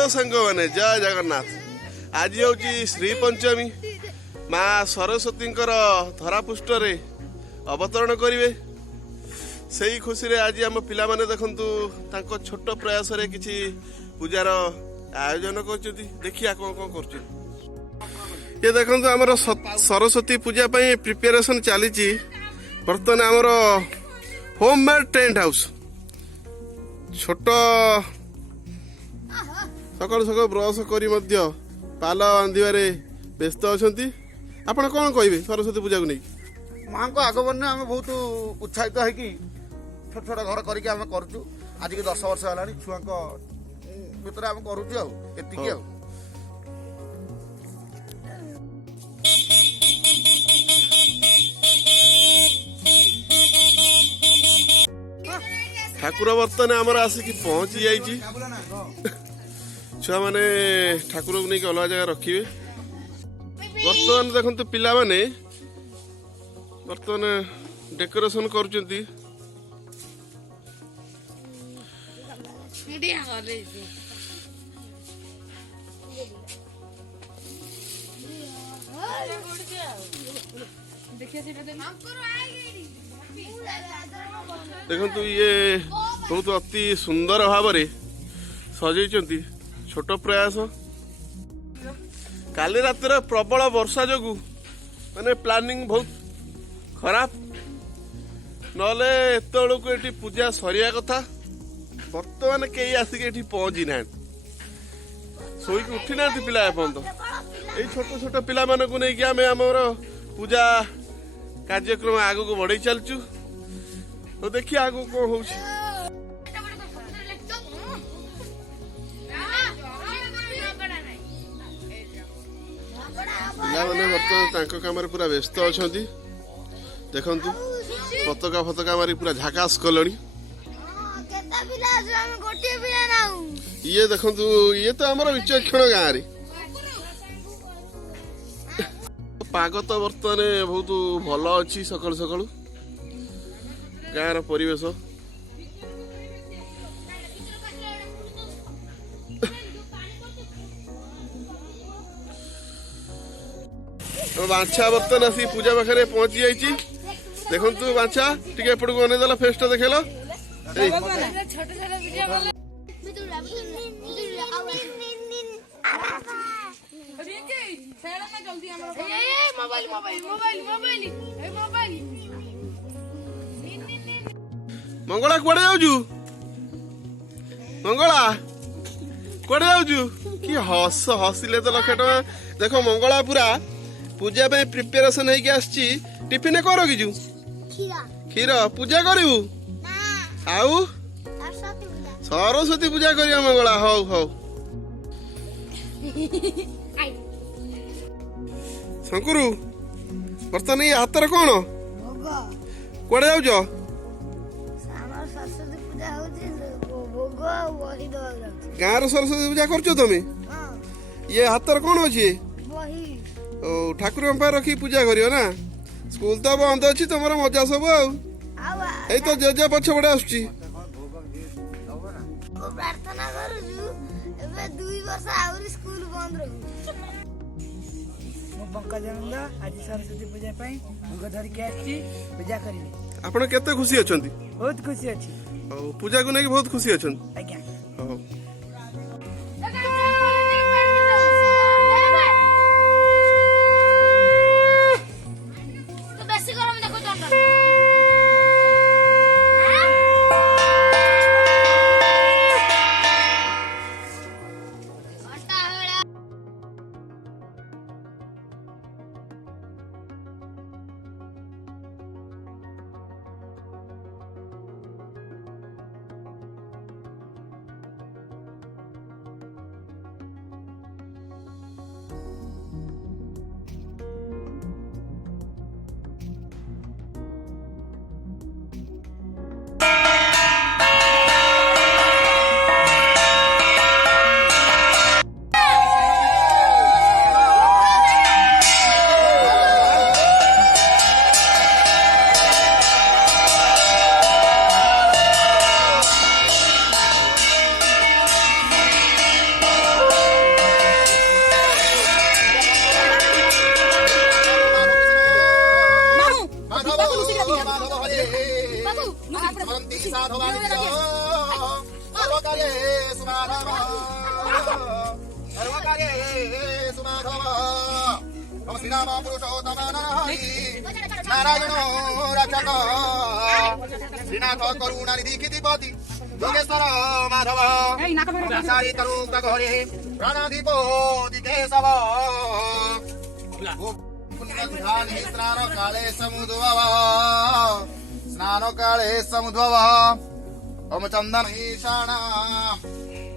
Hello सांग मैंने जय जगन्नाथ। आज हूँ श्री पंचमी माँ सरस्वती धरापृष्ठ अवतरण करेंगे से ही खुशी रे आज आम पिला माने देखंतु तांको छोट प्रयास रे किछि पूजार आयोजन कर देखिया कौन कौन कर ये देखंतु आमर सरस्वती पूजा पई प्रिपरेशन चली बर्तमान आमर होम मेड टेंट हाउस छोट सकाल सकाल ब्रश करी मध्य पाल बांधे व्यस्त अच्छा आपण कौन कहे सरस्वती पूजा को नहीं माँ को आगमन आम बहुत उत्साहित है कि छोट छोट घर करके आम करूँ आज की 10 वर्ष है छुआ भितर आम करूँ आती ठाकुर बर्तन आमर आसिक पहुंची जाइए छुआ मैंने ठाकुर को नहीं अलग जगह रखिए बर्तमान देखो पिला माने बर्तमान डेकोरेशन करुचंती देखो ये बहुत अति सुंदर भाव सजई छोट प्रयास काली रात प्रबल वर्षा जो माने प्लानिंग बहुत खराब नले एतबेलू ये पूजा सरिया कथा बर्तमान कई आसिक पहुंची ना शोक उठी ना पिला एपर्तंत ये छोट छोट पिला मानक नहीं आम आमर पूजा कार्यक्रम आग को बढ़ई चलचु तो देखिए आग कौन हो पिलाने बर्तमान काम पूरा व्यस्त अच्छा देखु पताका फतका मारी पूरा झाकास कलनी ये देखु ये तो आम विचक्षण गाँव रे पाग तो बर्तमान बहुत भल अच्छी सकाल सकाल गाँव परिवेश बाछा बर्तमान आसी पूजा पाखे पहुंची जाइए देखु बाछा टे एपट को अनेदेल फेस्ट देखेल मंगला कुआडे जाऊजु मंगला कुआडे जाऊजु कि हस हसिले तो 1 लाख टका देखो मंगला पूरा पूजा पे प्रिपरेशन है कि आछि टिफिन करो कि जु खीर पूजा करू आउ सरस्वती पूजा करिया मंगला हौ हौ शंकरु बर्तमान ये हाथ कौन कुआडे जाऊज गाँव सरस्वती पूजा कर तुम ये हाथ कौन अच्छी ओ ठाकुर रखी पूजा करियो ना स्कूल तो बंद अच्छी तुम मजा सब आई तो जेजे पछ पड़े आसुची प्रार्थना करूछु एबे 2 वर्ष आउरी स्कूल बंद रहू मो पंकज आज सरस्वती पूजा पई भोग धर के आछि पूजा करिवे आपण केते खुशी अछंती बहुत खुशी अछि पूजा को नहीं बहुत खुशी अछंती आज्ञा सर्वकार्येषु माधव सर्वकार्येषु माधव ओम श्रीराम पुरुषोत्तम नारायणो रक्षक श्रीनाथ करुणानिधि कृतिपति योगेश्वर माधव सारी तरुण घरे प्राणाधिपो केशव स्नान काले समुद्भव ओम चंदन ईशान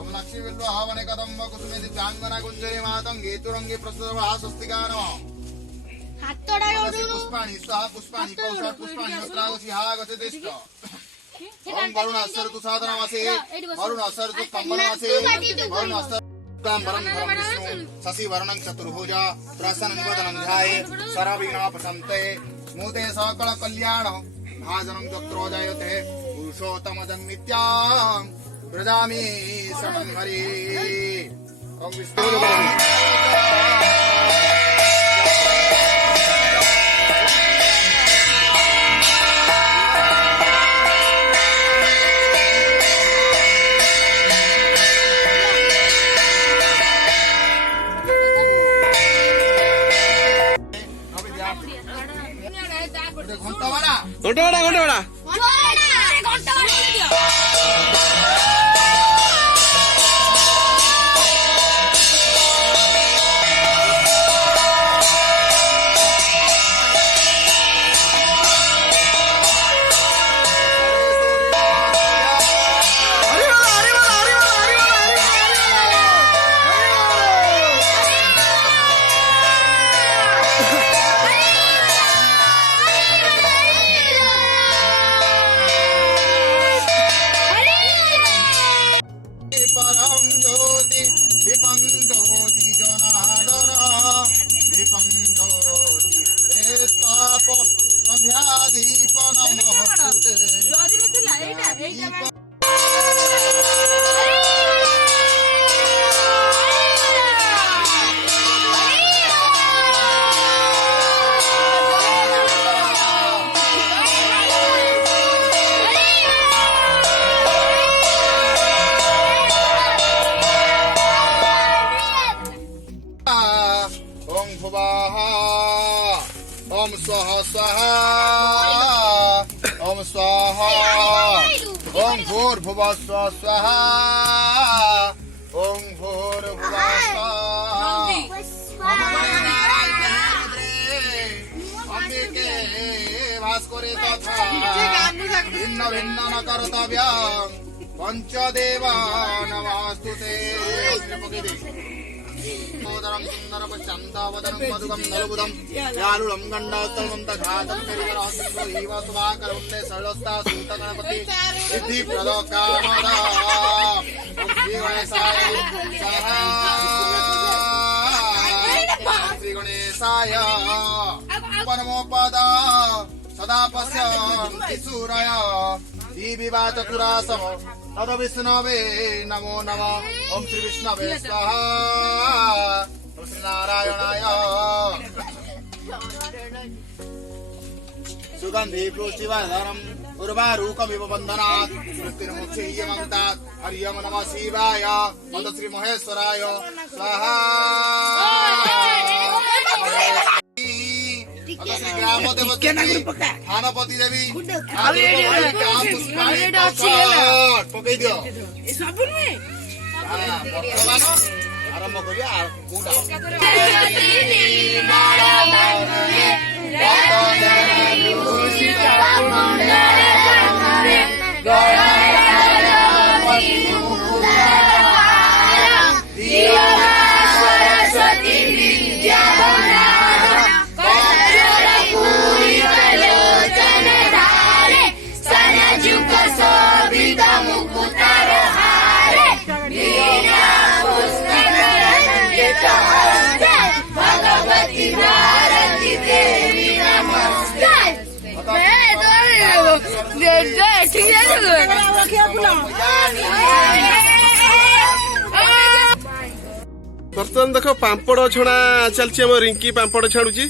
ओम लक्ष्मी बिल्वने कदम्ब कुसुमे दिव्यांगना गुंजरी मातंगी तुरंगी प्रस्तुत स्वस्तिकान पुष्पाणि सह पुष्पाणि कौशल पुष्पाणि उत्तरागति हागतिष्ठ ओम वरुण अस्सर तु साधनमासे वरुण अस्सर तु कंबनमासे वरुण अस्सर वरं विष्णु शशि वर्णं चतुर्भुजा प्रसन्नं वदनं ध्याये सर्वविघ्नोः प्रशमते स्मूते सकल कल्याण भाजनं तत्र जायते पुरुषोत्तम जन्मित्यां व्रजामि शरणं हरि ओम विष्णु घंटावाड़ा ओम स्वाहा स्वाहा ओम स्वाहा ओम भूर्भुवः स्वः स्वाहा ओम भूर्भुवः स्वाहा अंबिके भास्करे तथा भिन्न भिन्न न कर्तव्यं पंचदेवा नमस्तुते मोदरं सुंदरं चंदावदनं मधुकं नलबुदं यालुलं गंडातलं तघातं मेरिवरासं हीवा सुभाकरंदे सर्वस्ता सूत गणपति सिद्धि प्रदो कामदा श्री गणेशाय स्वाहा श्री गणेशाय परमोपद सदा पश्यन्ति सूरय दीविवा चतुरासम तद विष्णवे नमो नमः ओम श्री विष्णवे स्वाहा ओम श्री नारायणाय सुगंधि पुष्टिवर्धनम् उर्वारुकमिव बन्धनात् मृत्युर्मुक्षीयमन्तात् हरियम नमः शिवाय मद श्री महेश्वराय स्वाहा श्री ग्राम देवती थानपति देवी पकई दियो आरंभ करिया बर्तमान देख पांपड़ छणा चलछि हम रिंकी पांपड़ छाणुची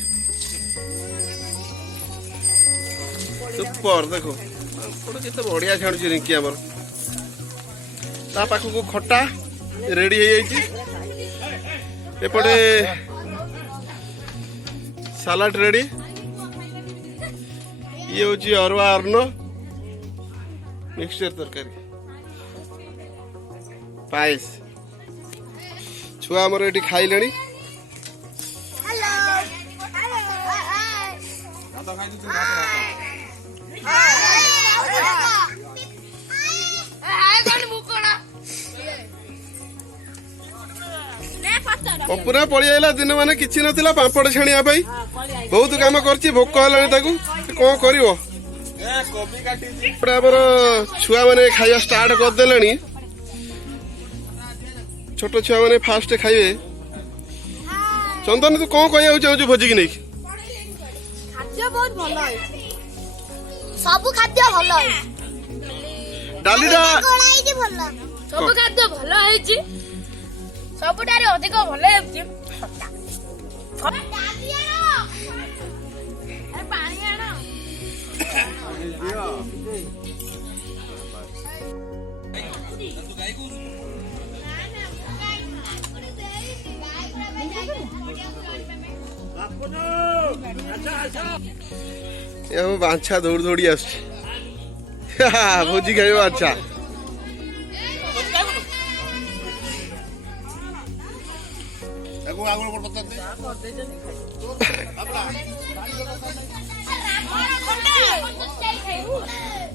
सुपर देखो पांपड़ केते बढ़िया छाणुची रिंकी हमर ତା ପାଖକୁ ଖଟା ରେଡି ହେଇଯାଇଛି। ଏପଟେ ସାଲାଡ ରେଡି। ଇଏ ହଉଛି ଅରୁଆ ଅର୍ଣ୍ଣ ମିକ୍ସଚର ତରକାରୀ ପାଏସ। ଛୁଆ ଆମର ଏଠି ଖାଇଲେଣି। ପପୁନା ପଳେଇ ଆଇଲା ଦିନ ମାନେ କିଛି ନଥିଲା ପାମ୍ପଡ଼ ଛାଣିବା ପାଇଁ। ବହୁତ କାମ କରିଛି, ଭୋକ ହେଲାଣି ତାକୁ, କଣ କରିବ। ଆମର ଛୁଆ ମାନେ ଖାଇବା ଷ୍ଟାର୍ଟ କରିଦେଲେଣି। ଛୋଟ ଛୁଆ ମାନେ ଫାଷ୍ଟ ଖାଇବେ। ଚନ୍ଦନ ତୁ କଣ କହିବାକୁ ଚାହୁଁଛୁ ଭୋଜିକି ନେଇକି? ଖାଦ୍ୟ ବହୁତ ଭଲ ହେଇଛି, ସବୁ ଖାଦ୍ୟ ଭଲ ହେଇଛି। ଡାଲିଟା ଭଲ, ସବୁ ଖାଦ୍ୟ ଭଲ ହେଇଛି। ସବୁଠାରୁ ଅଧିକ ଭଲ ହେଉଛି ପାଣି ଆଣ। ବାଞ୍ଛା ଦୌଡ଼ି ଦୌଡ଼ି ଆସୁଛି ଭୋଜି ଖାଇବ ବାଞ୍ଛା।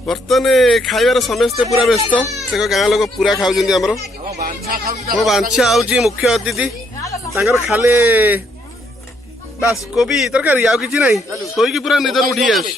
ବର୍ତ୍ତମାନ ଖାଇବାର ସମସ୍ତେ ପୁରା ବ୍ୟସ୍ତ। ଦେଖ ଗାଁ ଲୋକ ପୁରା ଖାଉଛନ୍ତି। ଆମର ମୋ ବାଞ୍ଛା ହଉଛି ମୁଖ୍ୟ ଅତିଥି। ତାଙ୍କର ଖାଲି ବାସ୍ କୋବି ତରକାରୀ, ଆଉ କିଛି ନାହିଁ। ଶୋଇକି ପୁରା ନିଦରୁ ଉଠିକି ଆସୁଛି।